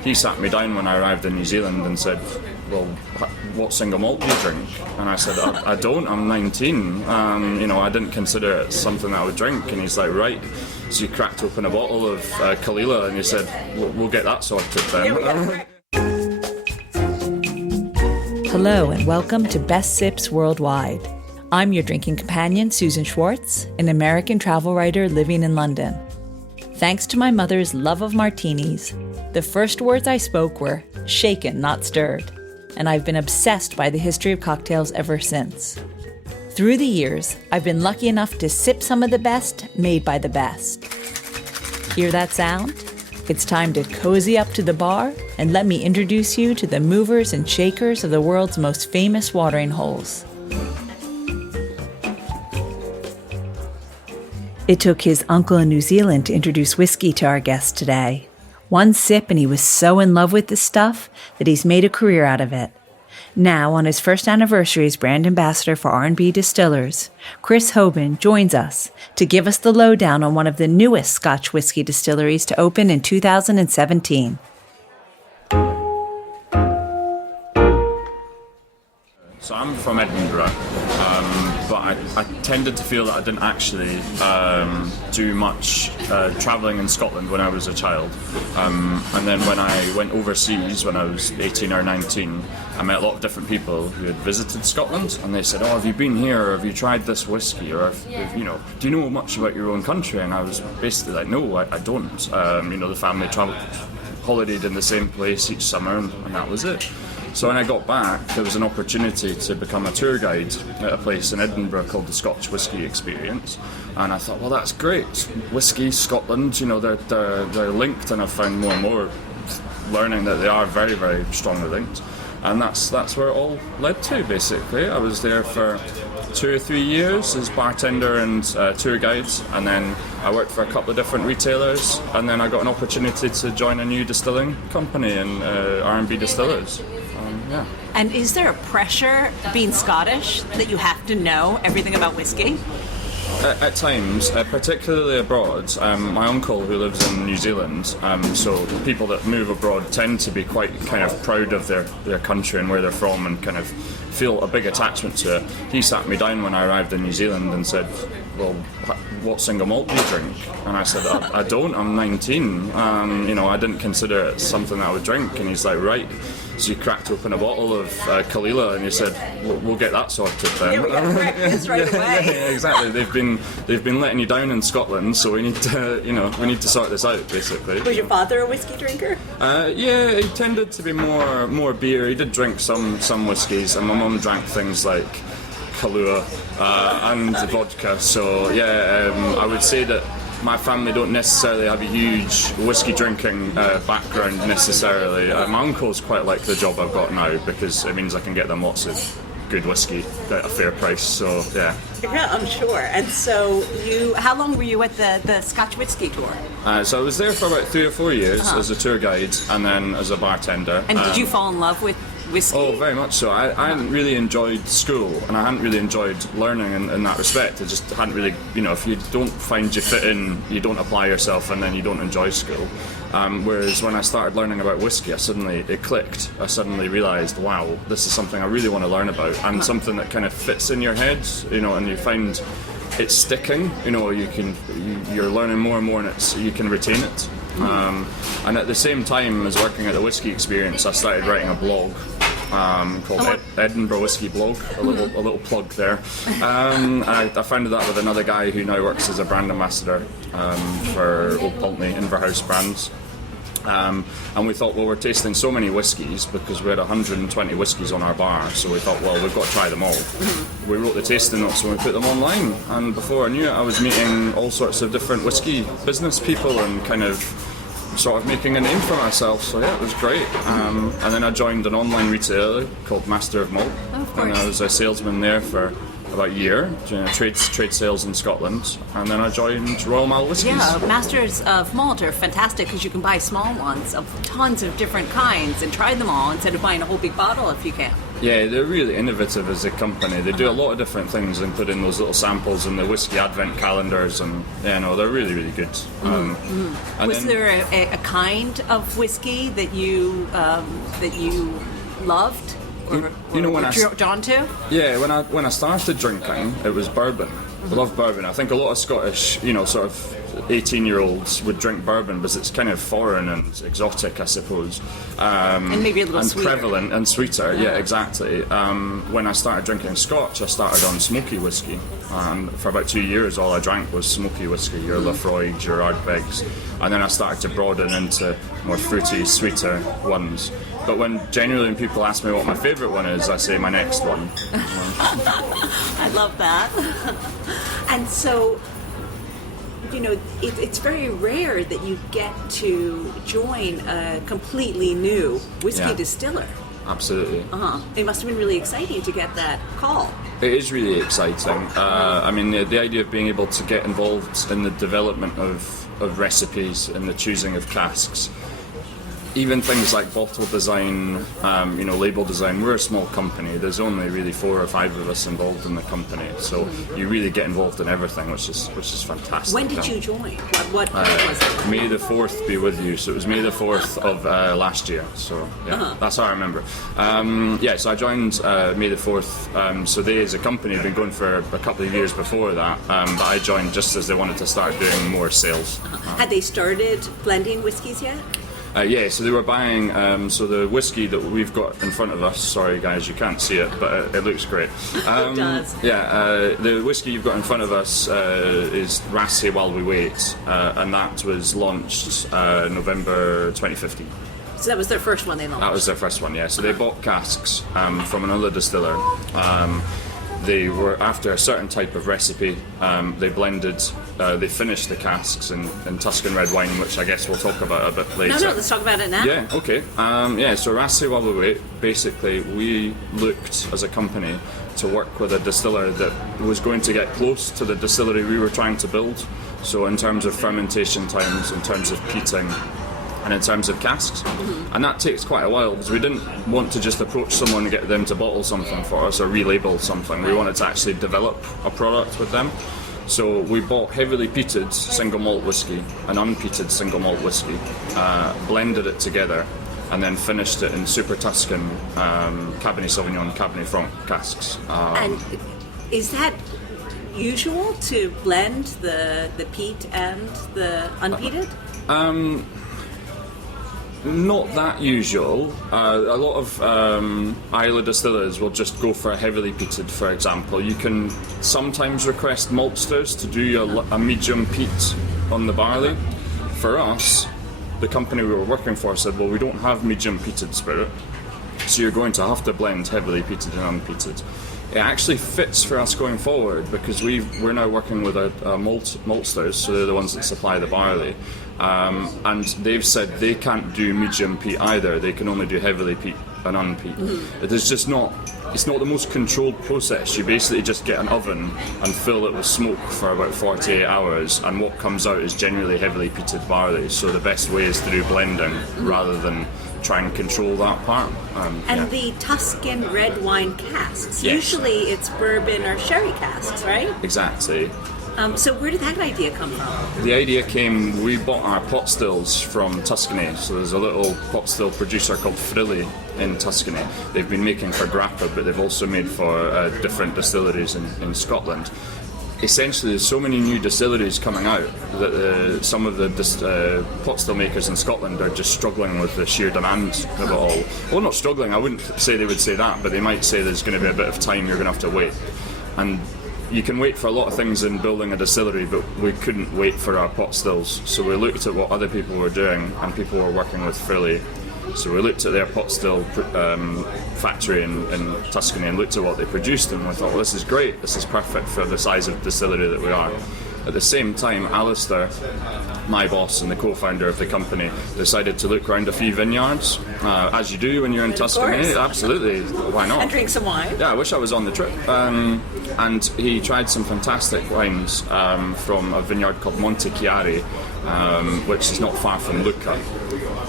he sat me down when I arrived in New Zealand and said, well, what single malt do you drink? And I said, I don't, I'm 19. I didn't consider it something that I would drink. And he's like, right. So he cracked open a bottle of Kalila and he said, we'll get that sorted then. Hello and welcome to Best Sips Worldwide. I'm your drinking companion, Susan Schwartz, an American travel writer living in London. Thanks to my mother's love of martinis, the first words I spoke were shaken, not stirred, and I've been obsessed by the history of cocktails ever since. Through the years, I've been lucky enough to sip some of the best made by the best. Hear that sound? It's time to cozy up to the bar and let me introduce you to the movers and shakers of the world's most famous watering holes. It took his uncle in New Zealand to introduce whiskey to our guest today. One sip and he was so in love with the stuff that he's made a career out of it. Now, on his first anniversary as brand ambassador for R&B Distillers, Chris Hoban joins us to give us the lowdown on one of the newest Scotch whiskey distilleries to open in 2017. So I'm from Edinburgh, but I tended to feel that I didn't actually do much travelling in Scotland when I was a child. And then when I went overseas when I was 18 or 19, I met a lot of different people who had visited Scotland, and they said, "Oh, have you been here? Or have you tried this whiskey? Or do you know much about your own country?" And I was basically like, "No, I don't." The family holidayed in the same place each summer, and that was it. So when I got back, there was an opportunity to become a tour guide at a place in Edinburgh called the Scotch Whiskey Experience, and I thought, well, that's great. Whiskey, Scotland, they're linked, and I've found more and more learning that they are very, very strongly linked, and that's where it all led to. Basically, I was there for 2 or 3 years as bartender and tour guide, and then I worked for a couple of different retailers, and then I got an opportunity to join a new distilling company in R&B Distillers. Yeah. And is there a pressure, being Scottish, that you have to know everything about whiskey? At times, particularly abroad. My uncle, who lives in New Zealand, so people that move abroad tend to be quite kind of proud of their country and where they're from, and kind of feel a big attachment to it. He sat me down when I arrived in New Zealand and said, well, what single malt do you drink? And I said, I don't, I'm 19. I didn't consider it something that I would drink. And he's like, right. So he cracked open a bottle of Kalila and he said, we'll get that sorted then. Yeah, we got to breakfast right away. Yeah, exactly. They've been letting you down in Scotland, so we need to sort this out, basically. Was your father a whiskey drinker? Yeah, he tended to be more beer. He did drink some whiskies, and my mum drank things like Kahlua and vodka. So yeah, I would say that my family don't necessarily have a huge whiskey drinking background necessarily. My uncles quite like the job I've got now because it means I can get them lots of good whiskey at a fair price. So yeah. Yeah, I'm sure. And so how long were you at the Scotch Whiskey Tour? So I was there for about 3 or 4 years as a tour guide and then as a bartender. And did you fall in love with whiskey? Oh, very much so. I hadn't really enjoyed school, and I hadn't really enjoyed learning in that respect. I just hadn't really, if you don't find you fit in, you don't apply yourself, and then you don't enjoy school. Whereas when I started learning about whiskey, it clicked. I suddenly realised, wow, this is something I really want to learn about, and something that kind of fits in your head, and you find it's sticking. You're learning more and more, and you can retain it. And at the same time as working at the Whiskey Experience, I started writing a blog called Edinburgh Whiskey Blog, a little plug there. I founded that with another guy who now works as a brand ambassador for Old Pulteney Inverhouse brands. And we thought, well, we're tasting so many whiskies because we had 120 whiskies on our bar, so we thought, well, we've got to try them all. We wrote the tasting notes and we put them online, and before I knew it, I was meeting all sorts of different whiskey business people and kind of sort of making a name for myself. So yeah, it was great. And then I joined an online retailer called Master of Malt, and I was a salesman there for about a year, doing trade sales in Scotland, and then I joined Royal Malt Whiskies. Yeah, Masters of Malt are fantastic because you can buy small ones of tons of different kinds and try them all instead of buying a whole big bottle if you can. Yeah, they're really innovative as a company. They do a lot of different things, including those little samples and the whiskey advent calendars, and they're really, really good. And Was there a kind of whiskey that you loved or when were drawn to? Yeah, when I started drinking, it was bourbon. I love bourbon. I think a lot of Scottish, sort of 18-year-olds would drink bourbon because it's kind of foreign and exotic, I suppose. And maybe a little sweeter. Prevalent and sweeter, yeah, exactly. When I started drinking Scotch, I started on smoky whiskey. And for about 2 years, all I drank was smoky whiskey, your Lafroig, your Ardbegs. And then I started to broaden into more fruity, sweeter ones. But when people ask me what my favourite one is, I say my next one. I love that. And so, it's very rare that you get to join a completely new whiskey distiller. Absolutely. It must have been really exciting to get that call. It is really exciting. The idea of being able to get involved in the development of recipes and the choosing of casks. Even things like bottle design, label design, we're a small company. There's only really 4 or 5 of us involved in the company. So you really get involved in everything, which is fantastic. When did you join? What was it? May the 4th be with you. So it was May the 4th of last year. So that's how I remember. So I joined May the 4th. So they as a company have been going for a couple of years before that. But I joined just as they wanted to start doing more sales. Had they started blending whiskies yet? So they were buying, so the whiskey that we've got in front of us, sorry guys, you can't see it, but it looks great. It does. The whiskey you've got in front of us is Raasay While We Wait, and that was launched November 2015. So that was their first one they launched? That was their first one, yeah. So they bought casks from another distiller. They were after a certain type of recipe. They blended, they finished the casks in Tuscan red wine, which I guess we'll talk about a bit later. No, let's talk about it now. Yeah, okay. So Raasay While We Wait, basically we looked as a company to work with a distiller that was going to get close to the distillery we were trying to build. So in terms of fermentation times, in terms of peating, and in terms of casks. And that takes quite a while because we didn't want to just approach someone and get them to bottle something for us or relabel something. We wanted to actually develop a product with them. So we bought heavily peated single malt whiskey and unpeated single malt whiskey, blended it together, and then finished it in super Tuscan Cabernet Sauvignon, Cabernet Franc casks. And is that usual to blend the peat and the unpeated? Not that usual. A lot of Islay distillers will just go for a heavily peated, for example. You can sometimes request maltsters to do a medium peat on the barley. For us, the company we were working for said, well, we don't have medium peated spirit, so you're going to have to blend heavily peated and unpeated. It actually fits for us going forward because we're now working with maltsters, so they're the ones that supply the barley. And they've said they can't do medium peat either. They can only do heavily peat and unpeat. It's just not. It's not the most controlled process. You basically just get an oven and fill it with smoke for about 48 hours, and what comes out is generally heavily peated barley. So the best way is to do blending rather than try and control that part. The Tuscan red wine casks. Yes. Usually it's bourbon or sherry casks, right? Exactly. So where did that idea come from? The idea came, we bought our pot stills from Tuscany. So there's a little pot still producer called Frilly in Tuscany. They've been making for Grappa, but they've also made for different distilleries in Scotland. Essentially, there's so many new distilleries coming out that some of the pot still makers in Scotland are just struggling with the sheer demand of it all. Well, not struggling, I wouldn't say they would say that, but they might say there's going to be a bit of time you're going to have to wait. And you can wait for a lot of things in building a distillery, but we couldn't wait for our pot stills. So we looked at what other people were doing, and people were working with Frilly. So we looked at their pot still factory in Tuscany and looked at what they produced, and we thought, well, this is great, this is perfect for the size of distillery that we are. At the same time, Alistair, my boss and the co-founder of the company, decided to look around a few vineyards, as you do when you're in Tuscany. Absolutely, why not? And drink some wine. Yeah, I wish I was on the trip. And he tried some fantastic wines from a vineyard called Monte Chiari, which is not far from Lucca.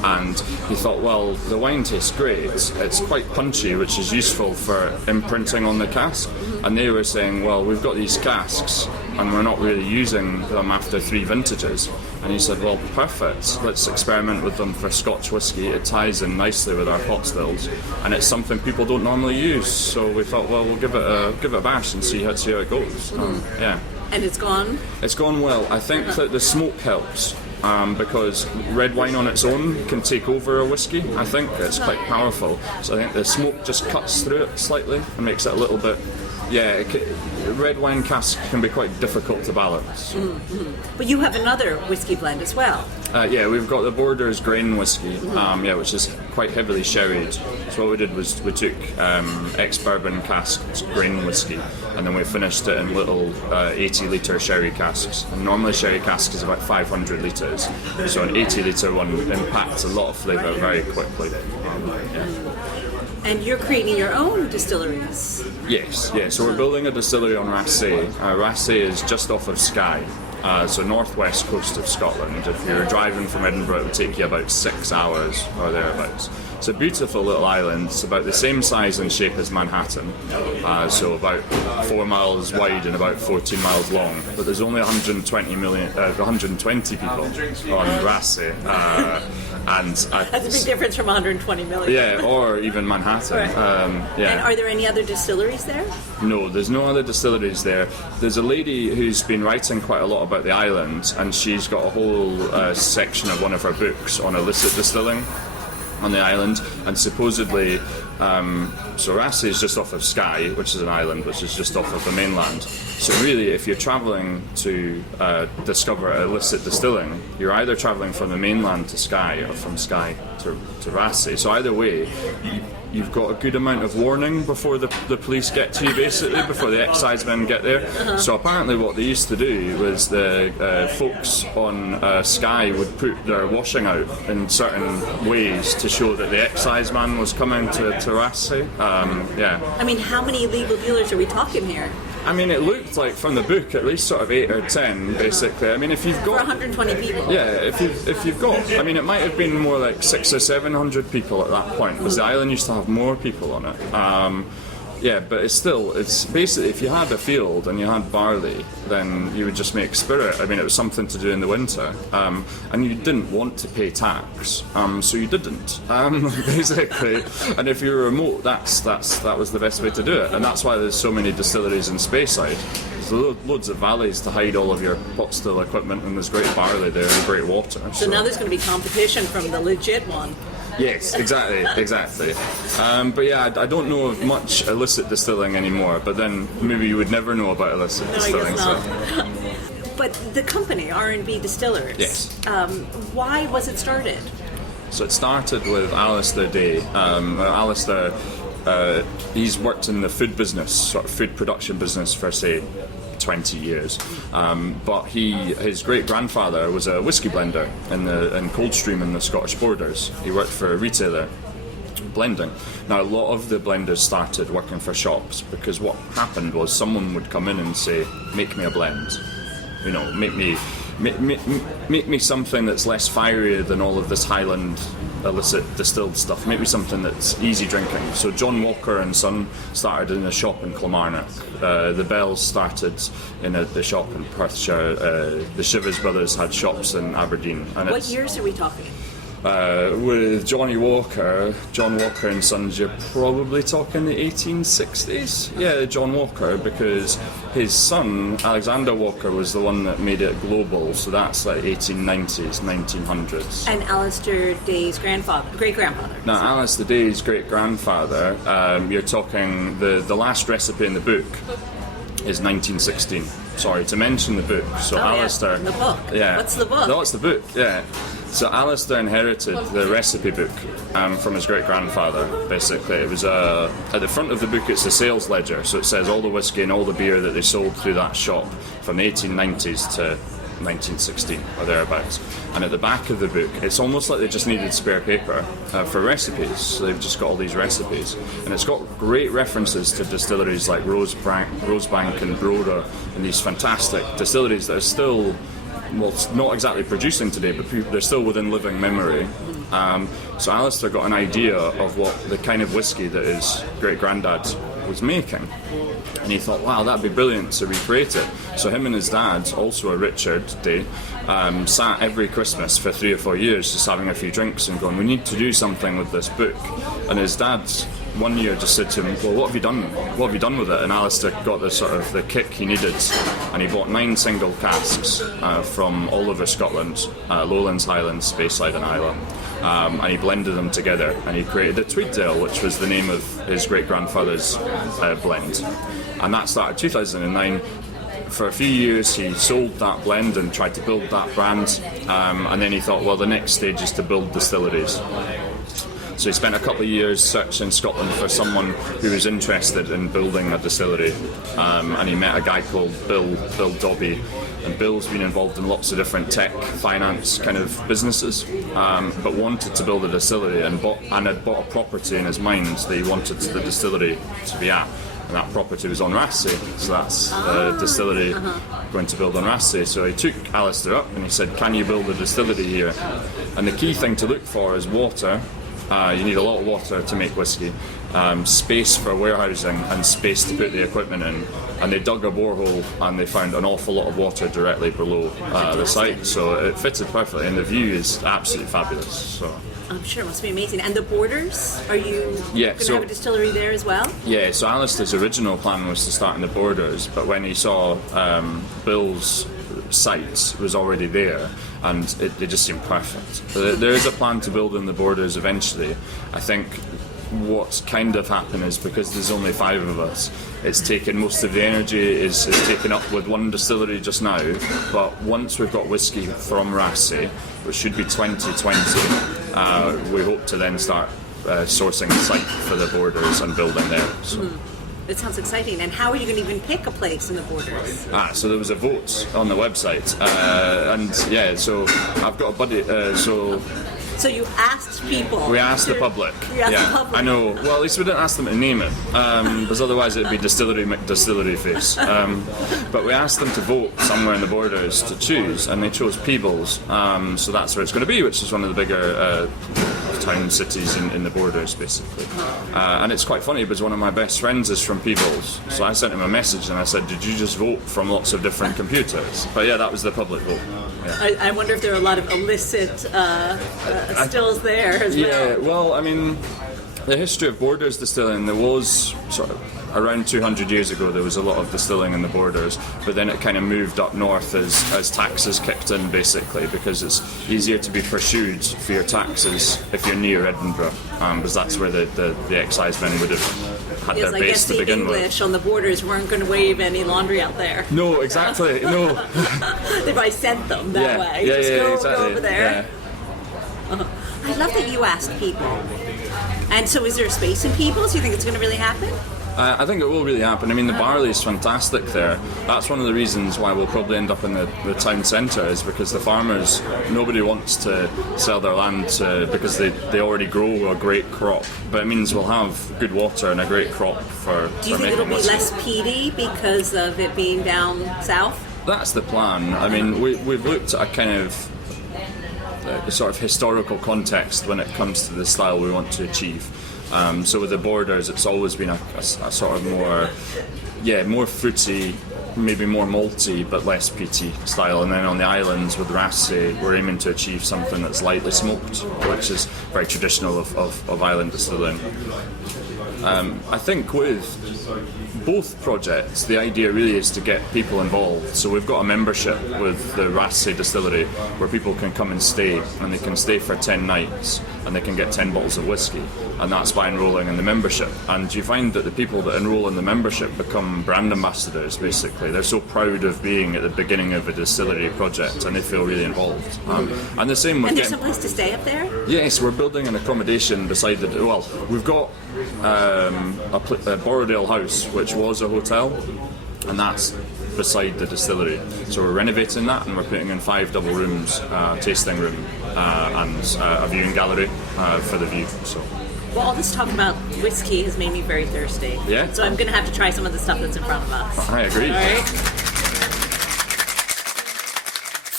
and he thought, well, the wine tastes great. It's quite punchy, which is useful for imprinting on the cask. And they were saying, well, we've got these casks, and we're not really using them after 3 vintages. And he said, well, perfect, let's experiment with them for Scotch whiskey. It ties in nicely with our pot stills, and it's something people don't normally use. So we thought, well, we'll give it a bash and see how it goes. Yeah. And it's gone? It's gone well. I think that the smoke helps. Because red wine on its own can take over a whiskey. I think it's quite powerful. So I think the smoke just cuts through it slightly and makes it a little bit. Yeah, red wine cask can be quite difficult to balance. But you have another whiskey blend as well. Yeah, we've got the Borders grain whiskey, which is quite heavily sherried. So what we did was we took ex-bourbon casked grain whiskey, and then we finished it in little 80-litre sherry casks. And normally sherry cask is about 500 litres, so an 80-litre one impacts a lot of flavour very quickly. And you're creating your own distilleries. Yes. So we're building a distillery on Raasay. Raasay is just off of Skye. So northwest coast of Scotland. If you're driving from Edinburgh, it would take you about 6 hours or thereabouts. It's a beautiful little island. It's about the same size and shape as Manhattan, so about 4 miles wide and about 14 miles long. But there's only 120 people on Raasay. That's a big difference from 120 million. Yeah, or even Manhattan. Right. And are there any other distilleries there? No, there's no other distilleries there. There's a lady who's been writing quite a lot about the island, and she's got a whole section of one of her books on illicit distilling on the island, and supposedly so Raasay is just off of Skye, which is an island which is just off of the mainland. So really, if you're travelling to discover illicit distilling, you're either travelling from the mainland to Skye or from Skye to Raasay. So either way, you've got a good amount of warning before the police get to you, basically, before the excisemen get there. So apparently what they used to do was the folks on Skye would put their washing out in certain ways to show that the exciseman was coming to Raasay. I mean, how many illegal dealers are we talking here? I mean, it looked like from the book at least sort of 8 or 10, basically. I mean, if you've got... For 120 people. Yeah, if you've got... I mean, it might have been more like 600 or 700 people at that point, because the island used to have more people on it. But it's basically, if you had a field and you had barley, then you would just make spirit. I mean, it was something to do in the winter. And you didn't want to pay tax, so you didn't, basically. And if you were remote, that was the best way to do it. And that's why there's so many distilleries in Speyside. There's loads of valleys to hide all of your pot still equipment, and there's great barley there and great water. So now there's going to be competition from the legit one. Yes, exactly. But yeah, I don't know of much illicit distilling anymore, but then maybe you would never know about illicit distilling. I guess not. But the company, R&B Distillers, yes. Why was it started? So it started with Alistair Day. Alistair, he's worked in the food business, sort of food production business for, say, 20 years, but his great grandfather was a whiskey blender in Coldstream in the Scottish borders. He worked for a retailer blending. Now a lot of the blenders started working for shops because what happened was someone would come in and say, make me a blend, make me something that's less fiery than all of this Highland illicit distilled stuff. Maybe something that's easy drinking. So John Walker and Son started in a shop in Kilmarnock. The Bells started in the shop in Perthshire. The Shivers brothers had shops in Aberdeen. And what years are we talking? With John Walker and Sons, you're probably talking the 1860s. Yeah, John Walker, because his son Alexander Walker was the one that made it global. So that's like 1890s, 1900s. And Alistair Day's great grandfather. Now, Alistair Day's great grandfather. You're talking the last recipe in the book is 1916. Sorry to mention the book. So Alistair. The book. Yeah. What's the book? That's the book. Yeah. So Alistair inherited the recipe book from his great-grandfather, basically. It was at the front of the book, it's a sales ledger, so it says all the whiskey and all the beer that they sold through that shop from the 1890s to 1916 or thereabouts. And at the back of the book, it's almost like they just needed spare paper for recipes. So they've just got all these recipes. And it's got great references to distilleries like Rosebank and Broda and these fantastic distilleries that are still... well, it's not exactly producing today, but they're still within living memory. So Alistair got an idea of what the kind of whiskey that his great-granddad was making. And he thought, wow, that'd be brilliant to recreate it. So him and his dad, also a Richard Day, sat every Christmas for 3 or 4 years just having a few drinks and going, we need to do something with this book. And his dad one year just said to him, well, what have you done? What have you done with it? And Alistair got the sort of the kick he needed, and he bought 9 single casks from all over Scotland, Lowlands, Highlands, Speyside and Islay. And he blended them together, and he created the Tweeddale, which was the name of his great-grandfather's blend. And that started 2009. For a few years he sold that blend and tried to build that brand, and then he thought, well, the next stage is to build distilleries. So he spent a couple of years searching Scotland for someone who was interested in building a distillery, and he met a guy called Bill Dobby. And Bill's been involved in lots of different tech, finance kind of businesses, but wanted to build a distillery and had bought a property in his mind that he wanted the distillery to be at. And that property was on Raasay, so that's the distillery going to build on Raasay. So he took Alistair up and he said, can you build a distillery here? And the key thing to look for is water. You need a lot of water to make whiskey, space for warehousing and space to put the equipment in. And they dug a borehole and they found an awful lot of water directly below the site, so it fitted perfectly, and the view is absolutely fabulous. So I'm sure it must be amazing. And the Borders, are you going to have a distillery there as well? Yeah, so Alistair's original plan was to start in the Borders, but when he saw Bill's site was already there, and it just seemed perfect. There is a plan to build in the Borders eventually. I think what's kind of happened is, because there's only 5 of us, it's taken most of the energy is taken up with one distillery just now, but once we've got whiskey from Raasay, which should be 2020, we hope to then start sourcing a site for the Borders and building there. So. It sounds exciting. And how are you going to even pick a place in the Borders? So there was a vote on the website, so I've got a buddy. So you asked people. We asked the public. You asked the public. I know. Well, at least we didn't ask them to name it, because otherwise it'd be Distillery McDistillery face. But we asked them to vote somewhere in the Borders to choose, and they chose Peebles. So that's where it's going to be, which is one of the bigger town cities in the Borders, basically. And it's quite funny because one of my best friends is from Peebles, so I sent him a message and I said, did you just vote from lots of different computers? But yeah, that was the public vote. Yeah. I wonder if there are a lot of illicit stills there as well. Yeah, well, I mean, the history of Borders distilling, there was sort of around 200 years ago there was a lot of distilling in the Borders, but then it kind of moved up north as taxes kicked in, basically, because it's easier to be pursued for your taxes if you're near Edinburgh, because that's where the excisemen would have had their base to begin with. I guess the English on the Borders weren't going to wave any laundry out there. No, exactly, no. They probably sent them that way. Just go over there. Yeah. I love that you asked people. And so is there a space in Peebles? Do you think it's going to really happen? I think it will really happen. I mean, the barley is fantastic there. That's one of the reasons why we'll probably end up in the town centre, is because the farmers, nobody wants to sell their land because they already grow a great crop. But it means we'll have good water and a great crop for Do you think it'll be less peaty because of it being down south? That's the plan. I mean, we've looked at a kind of sort of historical context when it comes to the style we want to achieve. So with the Borders, it's always been a sort of more fruity, maybe more malty, but less peaty style. And then on the islands with Raasay, we're aiming to achieve something that's lightly smoked, which is very traditional of island distilling. I think with both projects, the idea really is to get people involved. So we've got a membership with the Raasay distillery where people can come and stay, and they can stay for 10 nights and they can get 10 bottles of whiskey, and that's by enrolling in the membership. And you find that the people that enrol in the membership become brand ambassadors, basically. They're so proud of being at the beginning of a distillery project, and they feel really involved. And the same with And there's some place to stay up there? Yes, we're building an accommodation beside we've got a Borrowdale house, which was a hotel, and that's beside the distillery. So we're renovating that, and we're putting in 5 double rooms, tasting room, and a viewing gallery for the view. So. Well, all this talk about whiskey has made me very thirsty. Yeah? So I'm going to have to try some of the stuff that's in front of us. I agree. All right.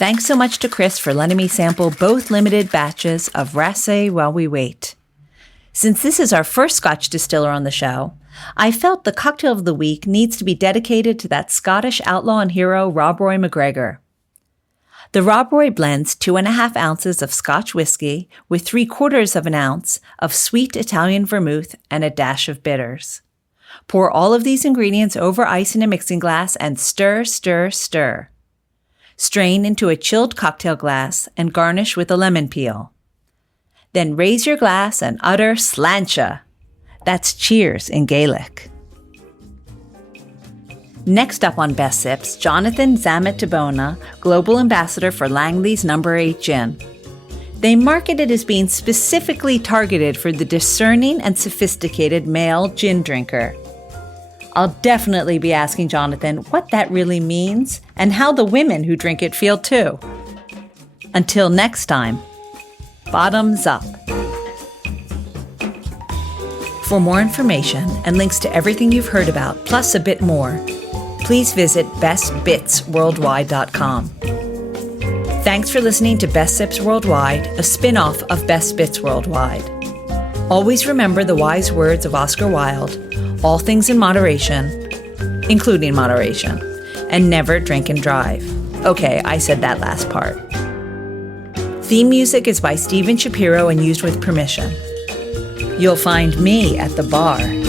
Thanks so much to Chris for letting me sample both limited batches of Raasay While We Wait. Since this is our first Scotch distiller on the show, I felt the cocktail of the week needs to be dedicated to that Scottish outlaw and hero Rob Roy McGregor. The Rob Roy blends 2.5 ounces of Scotch whiskey with 3/4 of an ounce of sweet Italian vermouth and a dash of bitters. Pour all of these ingredients over ice in a mixing glass and stir, stir, stir. Strain into a chilled cocktail glass and garnish with a lemon peel. Then raise your glass and utter sláinte. That's cheers in Gaelic. Next up on Best Sips, Jonathan Zamet-Tabona, Global Ambassador for Langley's No. 8 Gin. They market it as being specifically targeted for the discerning and sophisticated male gin drinker. I'll definitely be asking Jonathan what that really means and how the women who drink it feel too. Until next time, bottoms up. For more information and links to everything you've heard about, plus a bit more, please visit bestbitsworldwide.com. Thanks for listening to Best Sips Worldwide, a spin-off of Best Bits Worldwide. Always remember the wise words of Oscar Wilde: all things in moderation, including moderation, and never drink and drive. Okay, I said that last part. Theme music is by Steven Shapiro and used with permission. You'll find me at the bar